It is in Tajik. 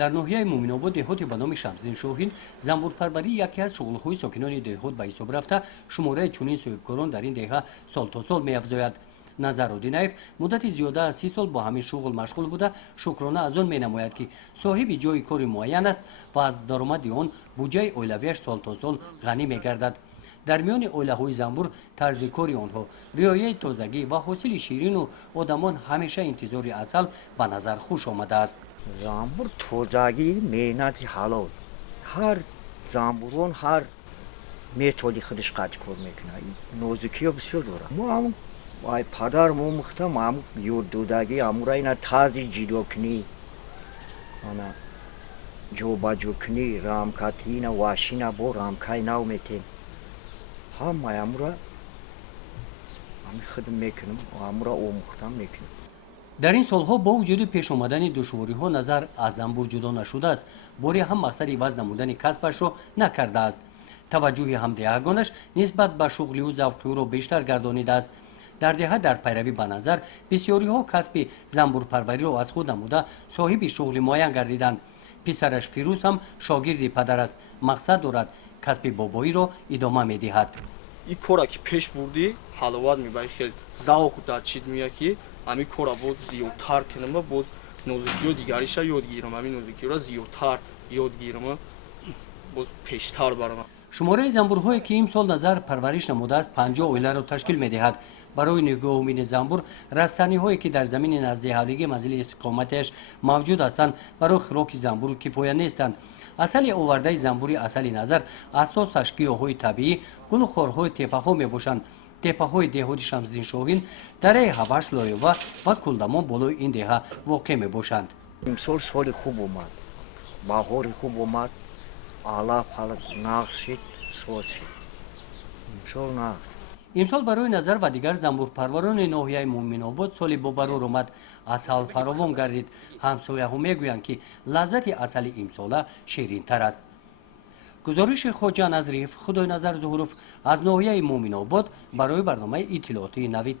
дар ноҳияи муъминобод деҳоти ба номи Шамсиддин Шоҳин занбурпарварӣ яке аз шуғлҳои сокинони деҳот ба ҳисоб рафта, шумораи чунин соҳибкорон дар ин деҳа сол то сол меафзояд. Назар Одинаев муддати зиёда аз 30 сол бо ҳамин шуғл машғул буда, шукрона аз он менамояд, ки соҳиби ҷойи кори муайян аст ва аз даромади он буҷаи оилавиаш сол то сол ғанӣ мегардад. дар миёни оилаҳои занбур тарзи кори онҳо, риояи тозагӣ ва ҳосили ширину одамон ҳамеша интизори асал ба назар хуш омадааст. Занбур тозагӣ, меҳнати ҳалол. Ҳар занбурон ҳар методи худаш қад кор мекунад. Нозукиё бисёр дорад. Мо ҳамун падар момӯхтам ҳамун ёрдодагӣ, ҳамура ина тарзи ҷидокунӣ, ана ҷобаҷӯкунӣ, рамкати ина ваҳшина бо рамкаи нав метем. ҳамаи ҳамура ҳамин худ мекунам, ҳамура омӯхтам мекунам. дар ин солҳо бо вуҷуди пеш омадани душвориҳо назар аз занбур ҷудо нашудааст. бори ҳам мақсади иваз намудани касбашро накардааст. таваҷҷӯҳи ҳамдиҳагонаш нисбат ба шуғли ӯ завқи ӯро бештар гардонидааст. дар деҳа дар пайравӣ ба назар бисёриҳо касби занбурпарвариро аз худ намуда соҳиби шуғли муайян гардиданд. писараш Фирӯз ҳам шогирди падар аст. мақсад дорад касби бобоиро идома медиҳад. ин кора ки пеш бурдӣ ҳаловат мебари, хел завқ дар чид меяд ки ҳамин кора боз зиёдтар кунам, боз нозукиё дигариша ёд гирам, ҳамин нозукиёро зиёдтар ёд гирам, боз пештар барам. шумораи занбурҳое ки имсол назар парвариш намудааст 50 оиларо ташкил медиҳад. барои нигоҳубини занбур растаниҳое ки дар замини наздиҳавлигии манзили истиқоматиаш мавҷуд ҳастанд, барои хӯроки занбур кифоя нестанд. асали овардаи занбури асали назар асосаш гиёҳҳои табиӣ, гулу хорҳои теппаҳо мебошанд. теппаҳои деҳоти Шамсиддин Шоҳин, дараи Ҳаваш, Лоева ва Кулдамон болои ин деҳа воқеъ мебошанд. имсол соли хуб омад, баҳори хуб омад, алаф нағз шид, соз шид. имсол нағз. имсол барои назар ва дигар занбурпарварони ноҳияи Муъминобод соли бобарор омад. асал фаровон гардид. ҳамсояҳо мегӯянд, ки лаззати асали имсола ширинтар аст. гузориши Хоҷа Назриев, Худойназар Зуҳуров аз ноҳияи Муъминобод барои барномаи иттилоотии Навид.